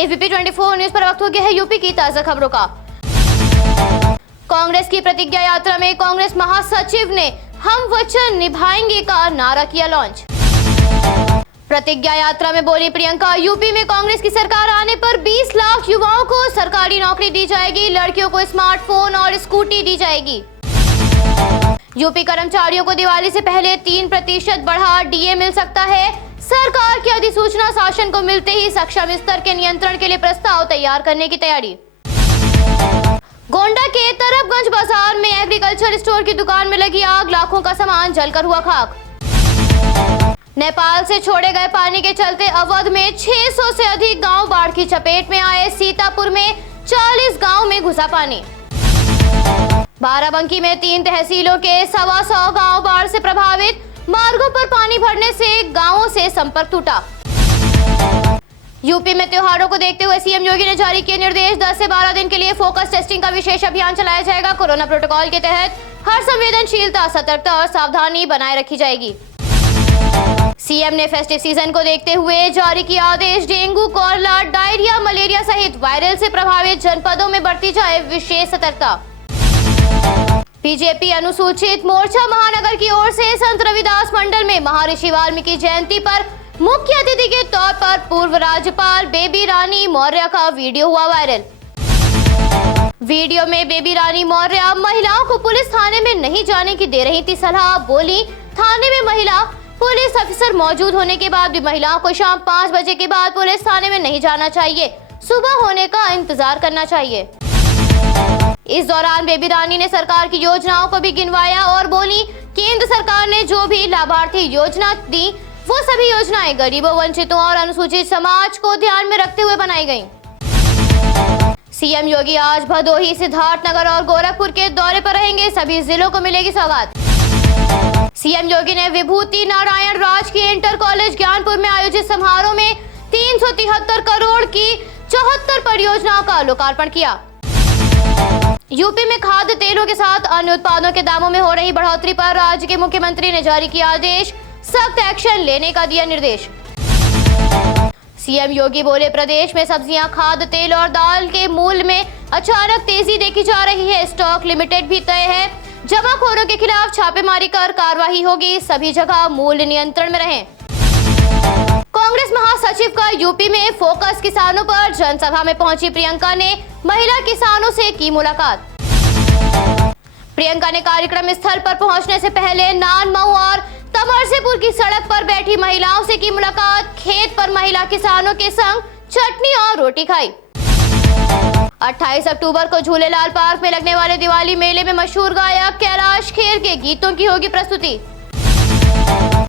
ABP 24 news पर वक्त हो गया है यूपी की ताजा खबरों का। कांग्रेस की प्रतिज्ञा यात्रा में कांग्रेस महासचिव ने हम वचन निभाएंगे का नारा किया लॉन्च। प्रतिज्ञा यात्रा में बोली प्रियंका, यूपी में कांग्रेस की सरकार आने पर 20 लाख युवाओं को सरकारी नौकरी दी जाएगी, लड़कियों को स्मार्टफोन और स्कूटी दी जाएगी। यूपी कर्मचारियों को दिवाली से पहले 3% बढ़ा डीए मिल सकता है। सरकार की अधिसूचना शासन को मिलते ही सक्षम स्तर के नियंत्रण के लिए प्रस्ताव तैयार करने की तैयारी। गोंडा के तरफगंज बाजार में एग्रीकल्चर स्टोर की दुकान में लगी आग, लाखों का सामान जलकर हुआ खाक। नेपाल से छोड़े गए पानी के चलते अवध में 600 से अधिक गांव बाढ़ की चपेट में आए। सीतापुर में 40 गांव में घुसा पानी। बाराबंकी में 3 तहसीलों के 125 गांव बाढ़ से प्रभावित। मार्गों पर पानी भरने से गांवों से संपर्क टूटा। यूपी में त्योहारों को देखते हुए सीएम योगी ने जारी किए निर्देश। 10 से 12 दिन के लिए फोकस टेस्टिंग का विशेष अभियान चलाया जाएगा। कोरोना प्रोटोकॉल के तहत हर संवेदनशीलता, सतर्कता और सावधानी बनाए रखी जाएगी। सीएम ने फेस्टिव सीजन को देखते हुए जारी किया आदेश। डेंगू, कॉलरा, डायरिया, मलेरिया सहित वायरल से प्रभावित जनपदों में बरती जाए विशेष सतर्कता। बीजेपी अनुसूचित मोर्चा महानगर की ओर से संत रविदास मंडल में महर्षि वाल्मीकि जयंती पर मुख्य अतिथि के तौर पर पूर्व राज्यपाल बेबी रानी मौर्य का वीडियो हुआ वायरल। वीडियो में बेबी रानी मौर्य महिलाओं को पुलिस थाने में नहीं जाने की दे रही थी सलाह। बोली, थाने में महिला पुलिस अफसर मौजूद होने के बाद भी महिलाओं को शाम 5 बजे के बाद पुलिस थाने में नहीं जाना चाहिए, सुबह होने का इंतजार करना चाहिए। इस दौरान बेबी रानी ने सरकार की योजनाओं को भी गिनवाया और बोली, केंद्र सरकार ने जो भी लाभार्थी योजना दी वो सभी योजनाएं गरीबों, वंचितों और अनुसूचित समाज को ध्यान में रखते हुए बनाई गईं। सीएम योगी आज भदोही, सिद्धार्थनगर और गोरखपुर के दौरे पर रहेंगे। सभी जिलों को मिलेगी सौगात। सीएम योगी ने विभूति नारायण राजकीय इंटर कॉलेज ज्ञानपुर में आयोजित समारोह में 373 करोड़ की 74 परियोजनाओं का लोकार्पण किया। यूपी में खाद्य तेलों के साथ अन्य उत्पादों के दामों में हो रही बढ़ोतरी पर राज्य के मुख्यमंत्री ने जारी किया आदेश। सख्त एक्शन लेने का दिया निर्देश। सीएम योगी बोले, प्रदेश में सब्जियां, खाद्य तेल और दाल के मूल्य में अचानक तेजी देखी जा रही है। स्टॉक लिमिटेड भी तय है। जमाखोरों के खिलाफ छापेमारी कर कार्रवाई होगी। सभी जगह मूल्य नियंत्रण में रहें। कांग्रेस महासचिव का यूपी में फोकस। किसानों पर जनसभा में पहुंची प्रियंका ने महिला किसानों से की मुलाकात। प्रियंका ने कार्यक्रम स्थल पर पहुंचने से पहले नानमऊ और तमरसेपुर की सड़क पर बैठी महिलाओं से की मुलाकात। खेत पर महिला किसानों के संग चटनी और रोटी खाई। 28 अक्टूबर को झूलेलाल पार्क में लगने वाले दिवाली मेले में मशहूर गायक कैलाश खेर के गीतों की होगी प्रस्तुति।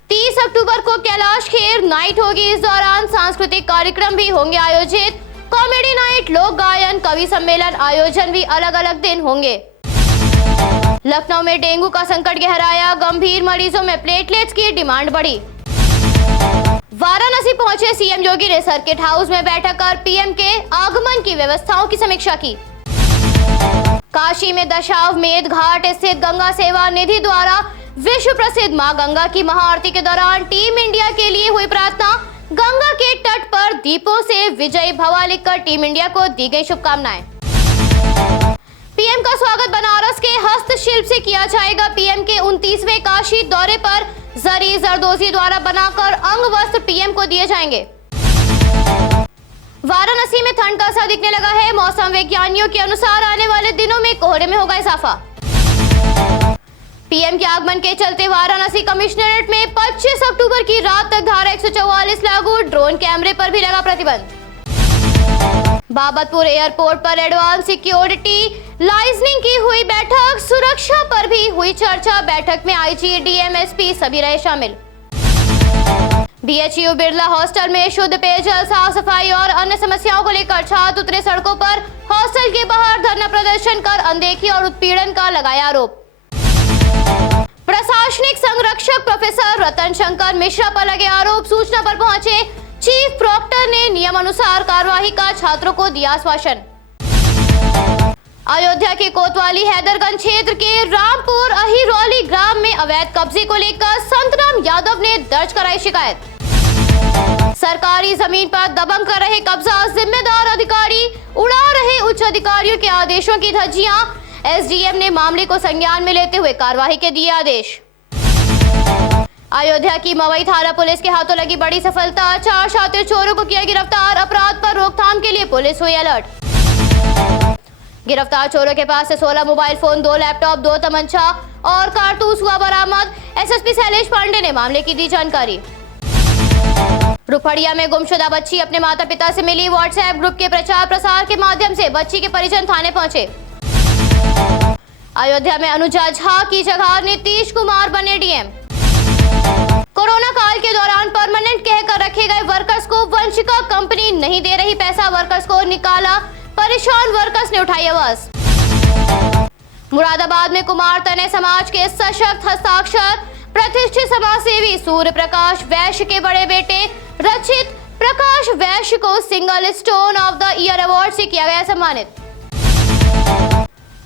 30 अक्टूबर को कैलाश खेर नाइट होगी। इस दौरान सांस्कृतिक कार्यक्रम भी होंगे आयोजित। कॉमेडी नाइट, लोक गायन, कवि सम्मेलन आयोजन भी अलग अलग दिन होंगे। लखनऊ में डेंगू का संकट गहराया। गंभीर मरीजों में प्लेटलेट्स की डिमांड बढ़ी। वाराणसी पहुंचे सीएम योगी ने सर्किट हाउस में बैठक कर पीएम के आगमन की व्यवस्थाओं की समीक्षा की। काशी में दशाश्वमेध घाट स्थित गंगा सेवा निधि द्वारा विश्व प्रसिद्ध मां गंगा की महाआरती के दौरान टीम इंडिया के लिए हुई प्रार्थना। गंगा के तट पर दीपों से विजयी भवा लिखकर टीम इंडिया को दी गई शुभकामनाएं। पीएम का स्वागत बनारस के हस्तशिल्प से किया जाएगा। पीएम के 29वें काशी दौरे पर जरी जरदोजी द्वारा बनाकर अंग वस्त्र पीएम को दिए जाएंगे। वाराणसी में ठंड का असर दिखने लगा है। मौसम वैज्ञानिकों के अनुसार आने वाले दिनों में कोहरे में होगा इजाफा। पीएम के आगमन के चलते वाराणसी कमिश्नरेट में 25 अक्टूबर की रात तक धारा 144 लागू। ड्रोन कैमरे पर भी लगा प्रतिबंध। बाबतपुर एयरपोर्ट पर एडवांस सिक्योरिटी लाइजनिंग की हुई बैठक। सुरक्षा पर भी हुई चर्चा। बैठक में आईजी, डीएमएसपी सभी रहे शामिल। बीएचयू बिरला हॉस्टल में शुद्ध पेयजल, साफ सफाई और अन्य समस्याओं को लेकर छात्र उतरे सड़कों पर। हॉस्टल के बाहर धरना प्रदर्शन कर अनदेखी और उत्पीड़न का लगाया आरोप। प्रशासनिक संरक्षक प्रोफेसर रतन शंकर मिश्रा पर लगे आरोप। सूचना पर पहुंचे चीफ प्रॉक्टर ने नियम अनुसार कार्यवाही का छात्रों को दिया आश्वासन। अयोध्या के कोतवाली हैदरगंज क्षेत्र के रामपुर अहिरौली ग्राम में अवैध कब्जे को लेकर संतराम यादव ने दर्ज कराई शिकायत। सरकारी जमीन पर दबंग कर रहे कब्जा, जिम्मेदार अधिकारियों के आदेशों की धज्जियां। एसडीएम ने मामले को संज्ञान में लेते हुए कार्यवाही के दिए आदेश। अयोध्या की मवई थाना पुलिस के हाथों लगी बड़ी सफलता। 4 शातिर चोरों को किया गिरफ्तार। अपराध पर रोकथाम के लिए पुलिस हुई अलर्ट। गिरफ्तार चोरों के पास से 16 मोबाइल फोन, 2 लैपटॉप, 2 तमंचा और कारतूस हुआ बरामद। एसएसपी शैलेश पांडे ने मामले की दी जानकारी। रुपड़िया में गुमशुदा बच्ची अपने माता पिता से मिली। व्हाट्सएप ग्रुप के प्रचार प्रसार के माध्यम से बच्ची के परिजन थाने पहुंचे। अयोध्या में अनुजा झा की जगह नीतीश कुमार बने डीएम। कोरोना काल के दौरान परमानेंट कहकर रखे गए वर्कर्स को वंशिका कंपनी नहीं दे रही पैसा। वर्कर्स को निकाला, परेशान वर्कर्स ने उठाई आवाज। मुरादाबाद में कुमार तने समाज के सशक्त हस्ताक्षर। प्रतिष्ठित समाज सेवी सूर्य प्रकाश वैश्य के बड़े बेटे रचित प्रकाश वैश्य को single stone of the year award से किया गया सम्मानित।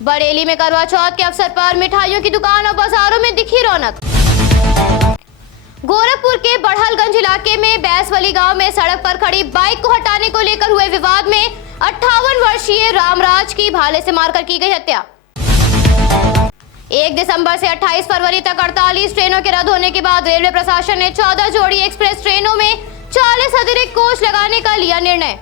बरेली में करवा चौथ के अवसर पर मिठाइयों की दुकान और बाजारों में दिखी रौनक। गोरखपुर के बढ़लगंज इलाके में बैसवली गांव में सड़क पर खड़ी बाइक को हटाने को लेकर हुए विवाद में 58 वर्षीय रामराज की भाले से मारकर की गई हत्या। 1 दिसंबर से 28 फरवरी तक 48 ट्रेनों के रद्द होने के बाद रेलवे प्रशासन ने 14 जोड़ी एक्सप्रेस ट्रेनों में 40 अतिरिक्त कोच लगाने का लिया निर्णय।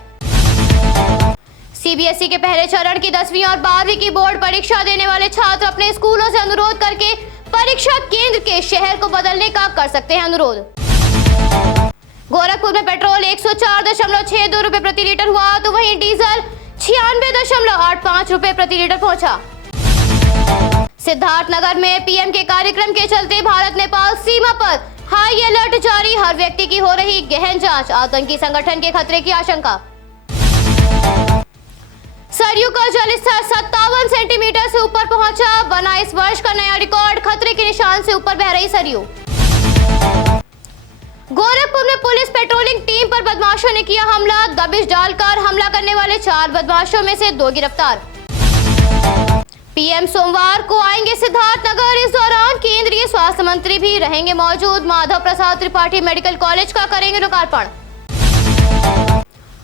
सीबीएसई के पहले चरण की 10वीं और 12वीं की बोर्ड परीक्षा देने वाले छात्र अपने स्कूलों से अनुरोध करके परीक्षा केंद्र के शहर को बदलने का कर सकते हैं अनुरोध। गोरखपुर में पेट्रोल 104.62 रुपए प्रति लीटर हुआ तो वहीं डीजल 96.85 रुपए प्रति लीटर पहुंचा। सिद्धार्थनगर में पीएम के कार्यक्रम के चलते भारत नेपाल सीमा पर हाई अलर्ट जारी। हर व्यक्ति की हो रही गहन जांच। आतंकी संगठन के खतरे की आशंका। सरयू का जलस्तर 57 सेंटीमीटर से ऊपर पहुंचा। बना इस वर्ष का नया रिकॉर्ड। खतरे के निशान से ऊपर बह रही सरयू। गोरखपुर में पुलिस पेट्रोलिंग टीम पर बदमाशों ने किया हमला। दबिश डालकर हमला करने वाले 4 बदमाशों में से 2 गिरफ्तार। पीएम सोमवार को आएंगे सिद्धार्थनगर। इस दौरान केंद्रीय स्वास्थ्य मंत्री भी रहेंगे मौजूद। माधव प्रसाद त्रिपाठी मेडिकल कॉलेज का करेंगे लोकार्पण।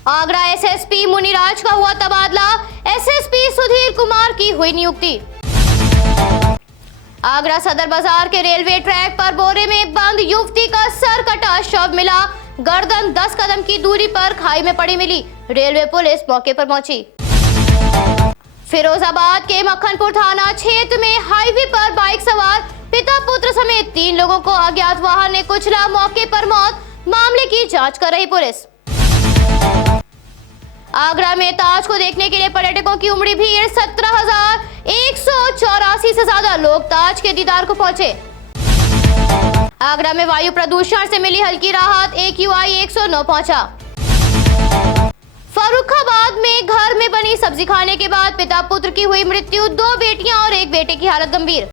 आगरा एसएसपी मुनिराज का हुआ तबादला। एसएसपी सुधीर कुमार की हुई नियुक्ति। आगरा सदर बाजार के रेलवे ट्रैक पर बोरे में बंद युवती का सर कटा शव मिला। गर्दन 10 कदम की दूरी पर खाई में पड़ी मिली। रेलवे पुलिस मौके पर पहुंची। फिरोजाबाद के मक्खनपुर थाना क्षेत्र में हाईवे पर बाइक सवार पिता पुत्र समेत 3 लोगों को अज्ञात वाहन ने कुचला। मौके पर मौत। मामले की जांच कर रही पुलिस। आगरा में ताज को देखने के लिए पर्यटकों की उमड़ी भीड़। 17,184 से ज्यादा लोग ताज के दीदार को पहुंचे। आगरा में वायु प्रदूषण से मिली हल्की राहत। AQI 109 पहुंचा। फर्रुखाबाद में घर में बनी सब्जी खाने के बाद पिता पुत्र की हुई मृत्यु। 2 बेटियां और 1 बेटे की हालत गंभीर।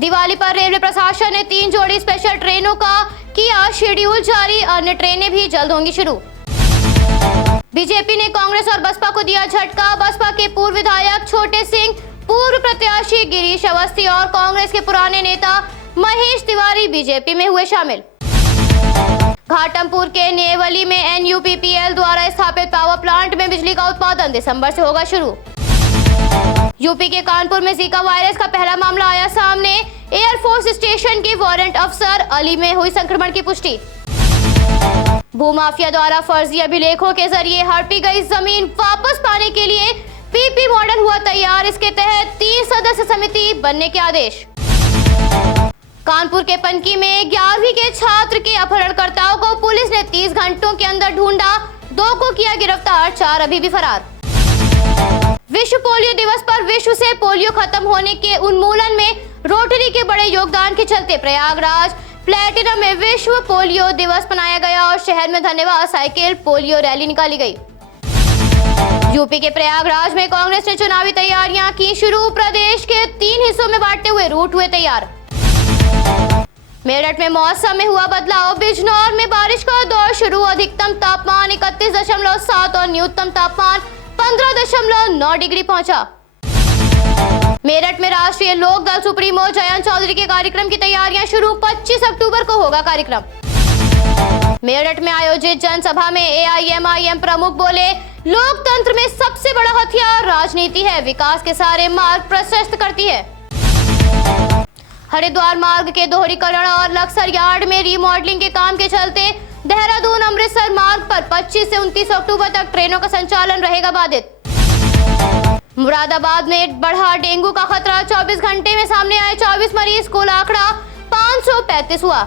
दिवाली पर रेलवे प्रशासन ने 3 जोड़ी स्पेशल ट्रेनों का किया शेड्यूल जारी। अन्य ट्रेनें भी जल्द होंगी शुरू। बीजेपी ने कांग्रेस और बसपा को दिया झटका। बसपा के पूर्व विधायक छोटे सिंह, पूर्व प्रत्याशी गिरीश अवस्थी और कांग्रेस के पुराने नेता महेश तिवारी बीजेपी में हुए शामिल। घाटमपुर के नेवली में NUPPL द्वारा स्थापित पावर प्लांट में बिजली का उत्पादन दिसंबर से होगा शुरू। यूपी के कानपुर में जीका वायरस का पहला मामला आया सामने। एयरफोर्स स्टेशन के वारंट अफसर अली में हुई संक्रमण की पुष्टि। भूमाफिया द्वारा फर्जी अभिलेखों के जरिए हड़पी गई जमीन वापस पाने के लिए पीपी मॉडल हुआ तैयार। इसके तहत 3 सदस्य समिति बनने के आदेश। कानपुर के पनकी में 11वीं के छात्र के अपहरणकर्ताओं को पुलिस ने 30 घंटों के अंदर ढूंढा। 2 को किया गिरफ्तार, 4 अभी भी फरार। विश्व पोलियो दिवस पर विश्व से पोलियो खत्म होने के उन्मूलन में रोटरी के बड़े योगदान के चलते प्रयागराज प्लेटिनम में विश्व पोलियो दिवस मनाया गया और शहर में धन्यवाद साइकिल पोलियो रैली निकाली गई। यूपी के प्रयागराज में कांग्रेस ने चुनावी तैयारियां की शुरू। प्रदेश के 3 हिस्सों में बांटते हुए रूट हुए तैयार। मेरठ में मौसम में हुआ बदलाव। बिजनौर में बारिश का दौर शुरू। अधिकतम तापमान 31.7 और न्यूनतम तापमान 15.9 डिग्री पहुंचा। मेरठ में राष्ट्रीय लोक दल सुप्रीमो जयंत चौधरी के कार्यक्रम की तैयारियां शुरू। 25 अक्टूबर को होगा कार्यक्रम। मेरठ में आयोजित जनसभा में AIMIM प्रमुख बोले, लोकतंत्र में सबसे बड़ा हथियार राजनीति है, विकास के सारे मार्ग प्रशस्त करती है। हरिद्वार मार्ग के दोहरीकरण और लक्सर यार्ड में रीमॉडलिंग के काम के चलते देहरादून अमृतसर मार्ग पर 25 से 29 अक्टूबर तक ट्रेनों का संचालन रहेगा बाधित। मुरादाबाद में बढ़ा डेंगू का खतरा, 24 घंटे में सामने आए 24 मरीज, कुल आंकड़ा 535 हुआ।